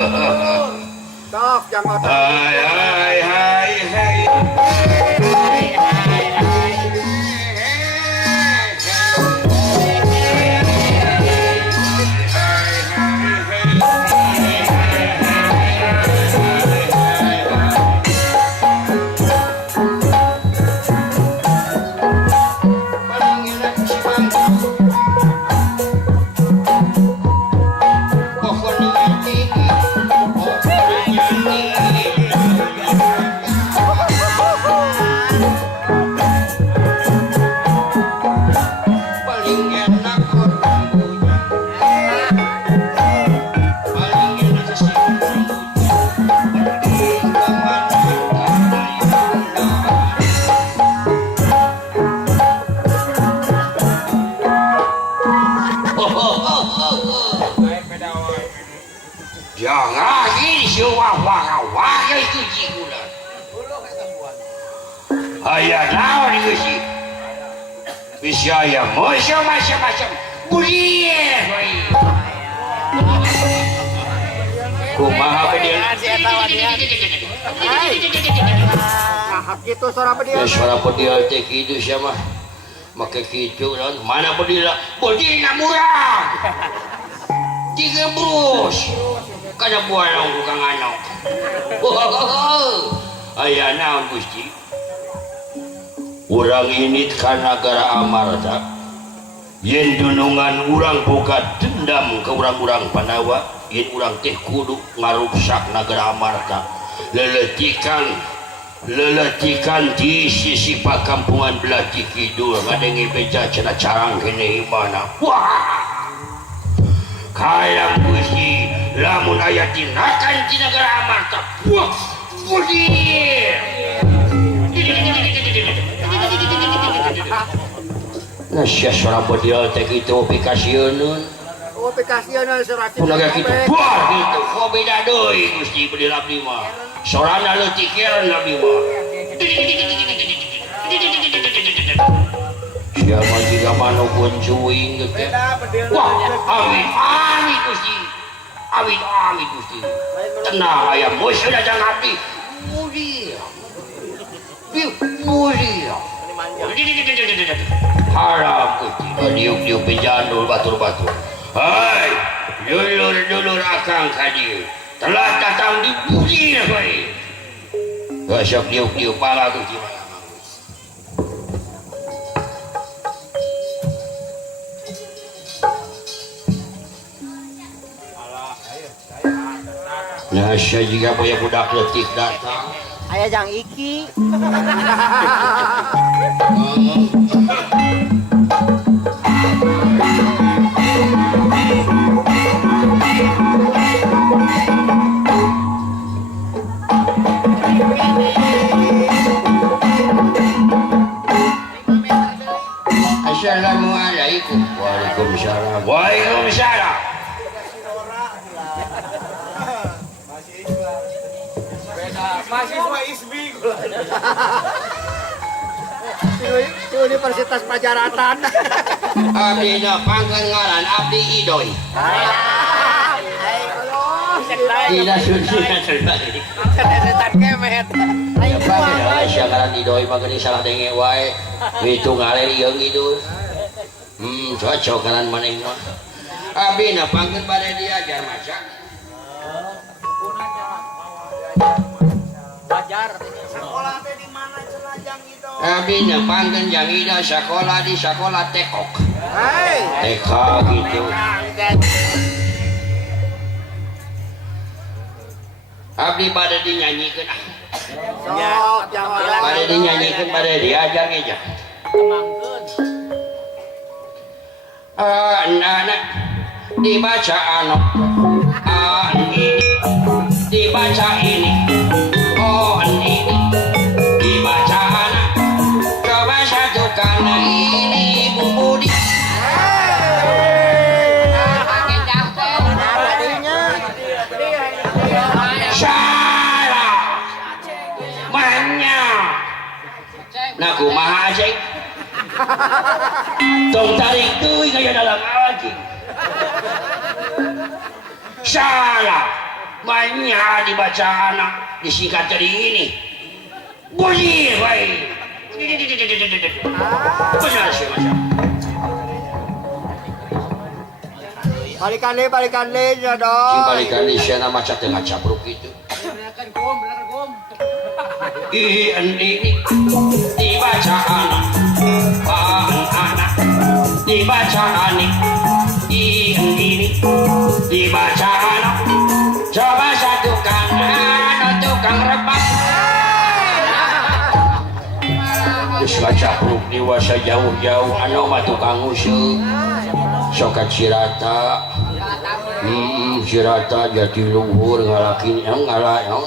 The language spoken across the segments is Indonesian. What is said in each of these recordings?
Sok jangan otak. Hai hai hai hai. Jangan ini siapa wah itu cikulah. Ayah naon itu sih. Bisa ya macam-macam. Bulier. Kumaha dia? Nah, gitu suara apa dia? Ya suara dia teh kitu siapa? Make kitu mana bedila? Bedina murah. 3 brus. Kada bualang kang ano. Aya naon Gusti? Urang ini ka nagara Amarta. Yen dunungan urang boga dendam ke urang-urang Pandawa, yen urang teh kudu ngaruksak nagara Amarta. Leletikan di sisi pakampungan belah kidul ngadenge beja cenah carang kene imana. Wah! Kalang Gusti lamun aya tindakan di negara Amarta. Wah! Budir! Nah, sia suara bodial teh kitu pikasieun. Oh, pikasieun surat. Punaga kitu. Wah, kitu. Kok beda deui Gusti bedi abdi mah. Sorana leutik keren abdi mah. Siapa juga mano boncuing gitu. Wah, amin Gusti. Amin Gusti. Tenang aya musuh datang abdi. Mulia. Harap Gusti diuk-diuk penjandul batur-batur. Hai, dulur akang ka dieu. Telah datang di budi na bae. Gasap diuk-diuk pala Gusti. Nah, saya juga punya budak letik datang. Aya Jang Iki. Assalamualaikum. Waalaikumsalam. Waalaikumsalam. Mahasiswa ISBI. Universitas Pajaratan. Abdi na pangkeun ngaran Abdi Idoy. Tidak suci terjadi. Setan kemet. Ya pak, ya ngaran Idoy mah geuning salah denge wae. Itu ngale ieu gitu. Cocok ngaran maneh mah. Abdi na pangkeun bade diajar maca. Bajar. Sekolah teh di mana cenah Jang Ido? Abdi na pangkeun Jang Ida sekolah di sekolah tekok. Hei. TK gitu. Abdi bade dinyanyikeun. Sok jangan. Bade dinyanyikeun bade diajar aja. Anak dibaca anu ini dibaca ini ini dibaca anak coba satukan ini budi salah banyak nah kumaha cek tong tarik tuh kayak dalam anjing salah banyak dibaca anak disingkat jadi ini bunyi baik benar sih macam balikan deh jodoh. balikan di sana macam tengah capruk itu ini dibaca anak dibaca anik ini dibaca anak coba satu tukang rebak terus capruk diwasa jauh-jauh anu mah tukang usuk sokat Cirata Cirata jadi luhur ngalakin yang ngalayong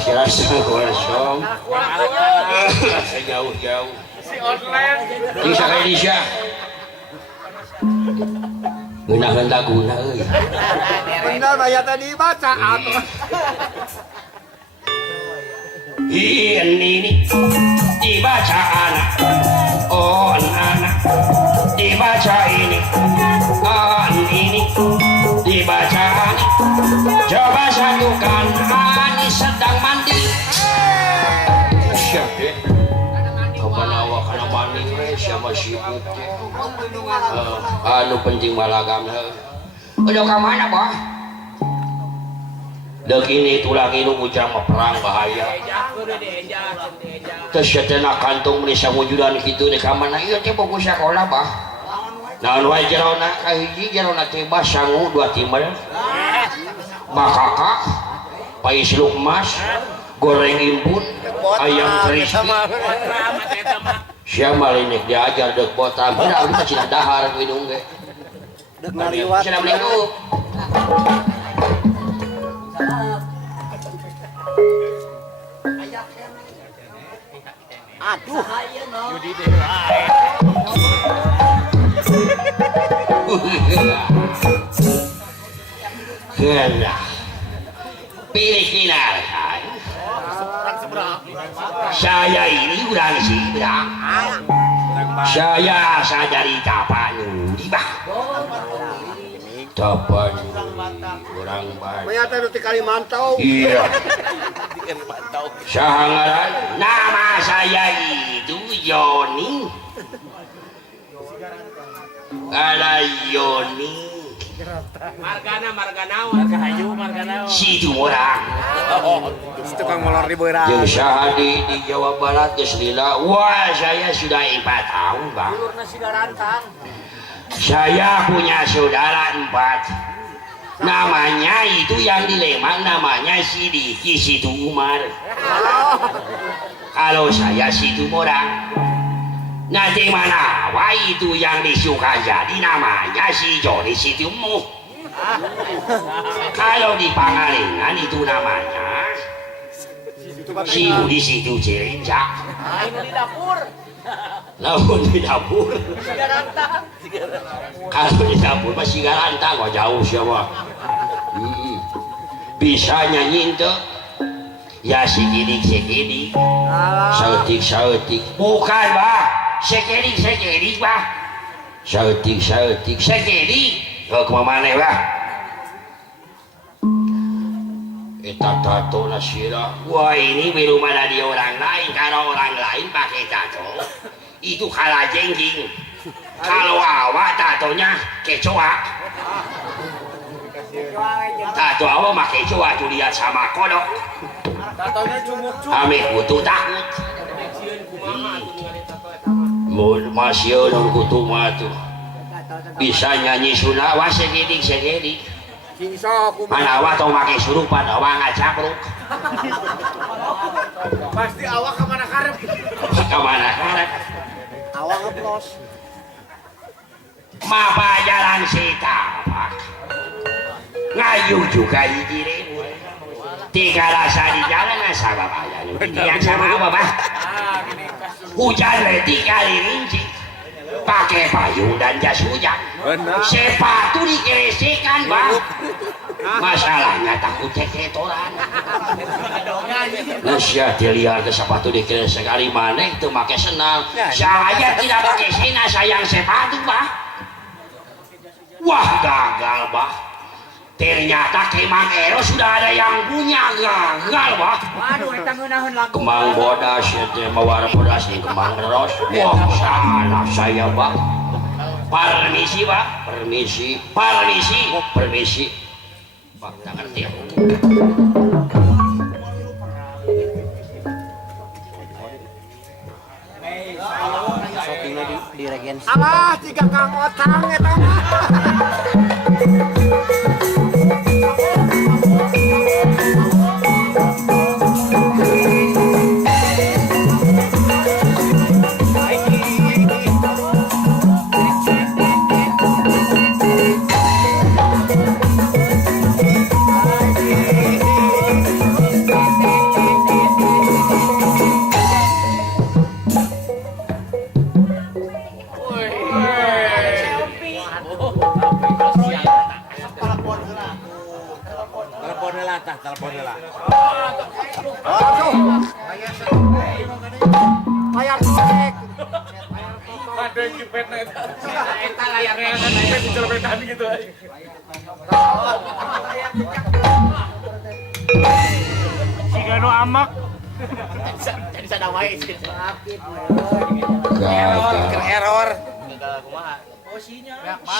si rasa kosong jauh-jauh Si online. bisa kayak Disha gunakan tak guna Benar banyak tadi baca atau ini dibaca anak anak dibaca ini dibaca anak coba satukan Ani sedang mandi siap deh kemana wakana mandi siapa sibuk deh anu penting balagam udah kemana bah dek ini tulang ini ujang perang bahaya terus setena kantung merisa wujudan gitu di kamana iya teh buku sekolah bah naon wae jerona kahiji jerona teh sangu dua timbal bakaka pais lukmas goreng impun ayam crispy sia malinik diajar dek botam benar kita cina dahar minum ge dek ngaliwat. Assalamualaikum Aduh. Kena pilih kinar saya ini udah sih bilang saya sadari tapan di bah tapan orang baik Ternyata di Kalimantan. iya sangaran nama saya itu Yoni ada Yoni Margana. si itu orang Tukang molor di beurang. yang syahadi di Jawa Barat geus lila wah saya sudah 4 tahun bang saya punya saudara 4 namanya itu yang di Lembang namanya si Diki Situ Umar kalau saya Situ Morang nanti mana wah itu yang di Sukajadi namanya si Joni Situ Muh kalau di Pangalengan itu namanya si Budi Situ Cirinca namun di dapur kalau di dapur masih garantang kok jauh siapa bisa nyanyi itu ya sikidik sautik bukan bah sikidik bah sautik sikidik ke kemana bah eta tato nasira wah ini belum ada di orang lain kalau orang lain pakai tato itu kalah jengking kalau awak tatonya kecoa tato awak mah kecoa tuh lihat sama kodok Tatonya cumuk-cumuk. ame kutu takut masih non kutu mah tuh bisa nyanyi Sulawa segedik mana awak tau pakai surupan awak ngacapruk Pasti awak kemana karep. Awak ngeplos. Mapa jalan setapak ngayuh juga di dirimu 3 rasa di jalan asa bapaknya yang sama apa bah hujan leti kali rinci pakai payung dan jas hujan sepatu dikeresekan bah masalahnya takut teketoran Nasya dilihat ke sepatu dikeresekan sekali mana itu pakai senang saya tidak pakai senang sayang sepatu bah wah gagal bah Ternyata Kemang Eros sudah ada yang punya gagal, Pak. Waduh, eta ngeunaheun lagu. Kemang bodas ya teh mawar bodas nih Kemang Eros. Wah, salah saya, Pak. Permisi, Pak. Permisi. Pak, tak ngerti ya. Di regensi. Alah, tiga kang otang eta mah. Telepon heula. Aduh. Bayar cek. Ada yang jepetna eta. Eta layarnya kan jepet di celobetan gitu. Siga nu amak. Jadi sada wae. Error.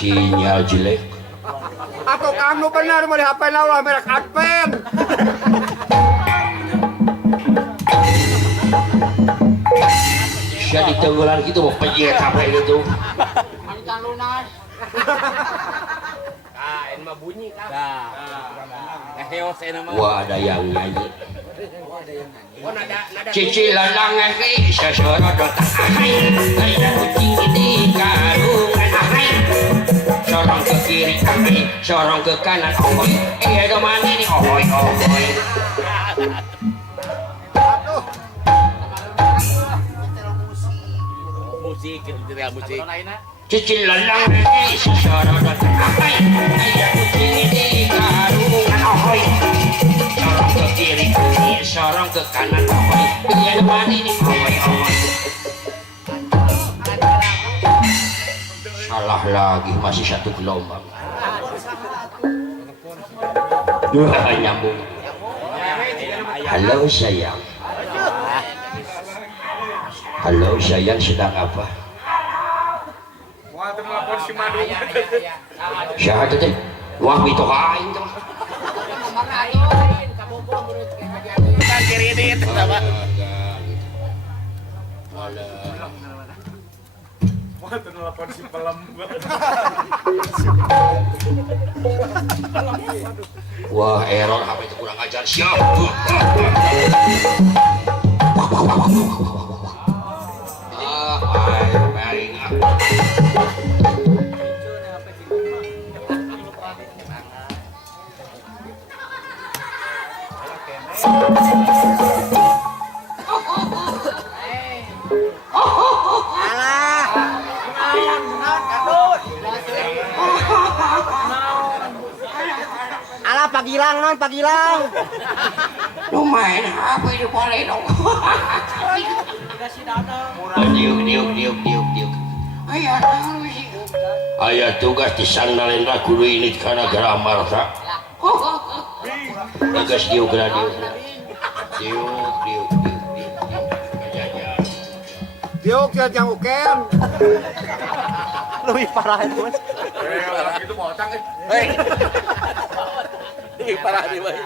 Sinyal jelek. Atau kang nu bener mah di HP na ulah merek Advent. Saya ditenggelan gitu mau penjahit HP gitu. Ancan lunas. Ah, mah bunyi kan. Heos ena mah. Wah, ada yang nyanyi. Oh, nada Cicilan langeh sasorot ahai. Aida kucing ini karungan ahai. Sorong ke kiri ahai, sorong ke kanan ohoi. Ada mana nih ohoi. Musik, material musik. Cicilan langeh sasorot ahai. Aida kucing ini karungan ohoi. Sorong ke kiri ahai, sorong ke kanan ohoi. Ada mana nih ohoi. Salah lagi, masih satu gelombang. Nyambung. Halo sayang. Halo sayang, sedang apa? Wah, teu nelpon si Madu. Siapa teh? Wah, itu kain tuh. Kan kredit apa? Wah, teu nelpon si pelem. Wah, error HP itu kurang ajar siap. Baik. Alah pagilang non, pagilang. Lumayan HP itu boleh dong. Diuk. Ayah tugas disandalin lah guru ini karena gara marta. Tugas diuk. Diuk ya jang uken. Lebih parah itu, Mas. Kalau gitu mau otang. Hei. Lebih parah nih, Mas.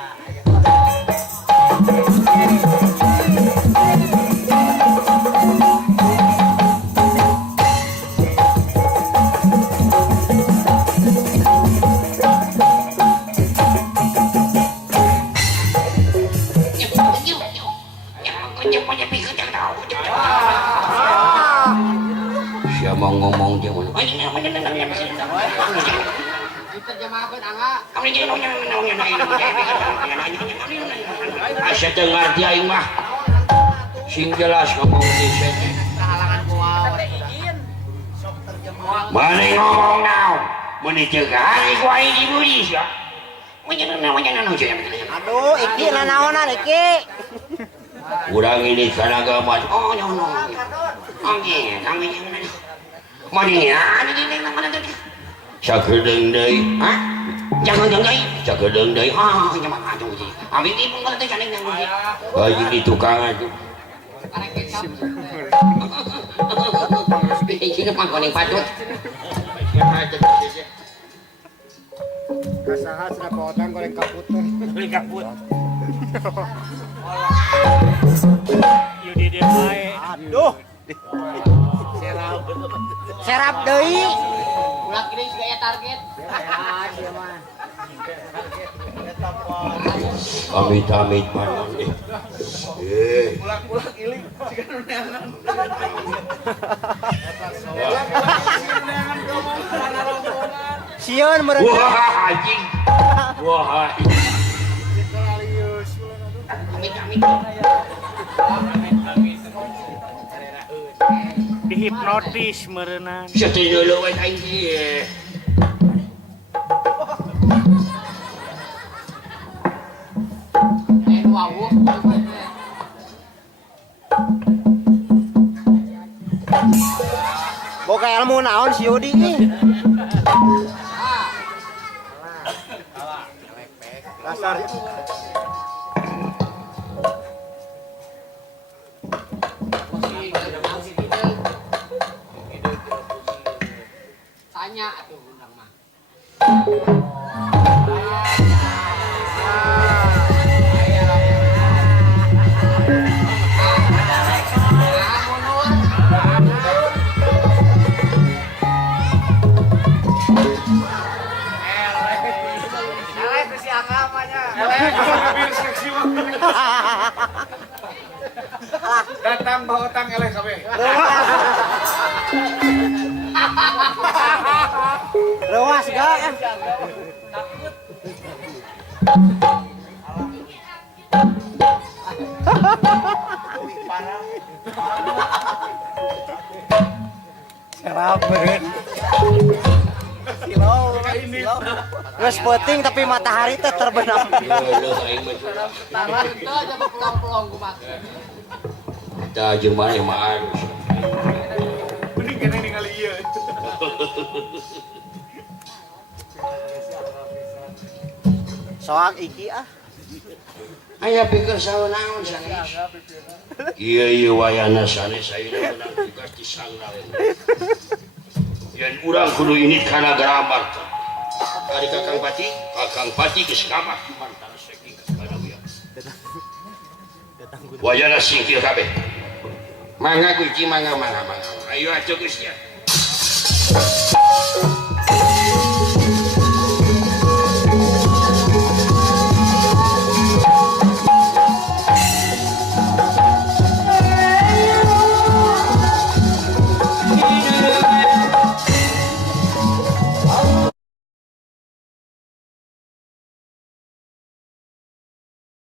Siapa mau ngomong dia mana? Asya dengar dia mah sing jelas ngomong di sini. Mana ngomong now? Menicegah hari gua ini buris ya. Aduh, iki nanaonan iki. Urang ini karena agama. Oh, no. Angin. Mana sakedeung deui hah jangan deui sakedeung deui nyaman atuh sih abi di pun teh caneng yang sih haji di tukang atuh ini pangkoning patut Kasaha sudah potong goreng kaput. Beli kaput. Yudi dia bae. Aduh. Serap deui. Ulah kini juga ya target. amit panon deh Ulak iling sigan neangan. Sieun meureun. wah anjing wah Amit. Dihipnotis meureunna. setuju lu we aing ieu Wow. Boga ilmu naon si Yudi nih? Dasar. Tanya atuh undang mah. Datang bawa utang eleh kabeh. Rewas gak? Serap banget. Silau. Geus peuting tapi matahari teh terbenam. lu aing mah Tangan itu aja pelong-pelong kumat. tah jeung maneh mah arus Mending kene ningali ieu. Soak iki ah. aya pikir saeunaon sanes ieu wayana sanes ayeuna menang tugas di sangrawe yen urang kudu init kana Garamarta ari Kakang Pati geus kamar mantara saking kana wieu wayana singkir kabeh mangga kuci mangga ayo atuh geus ya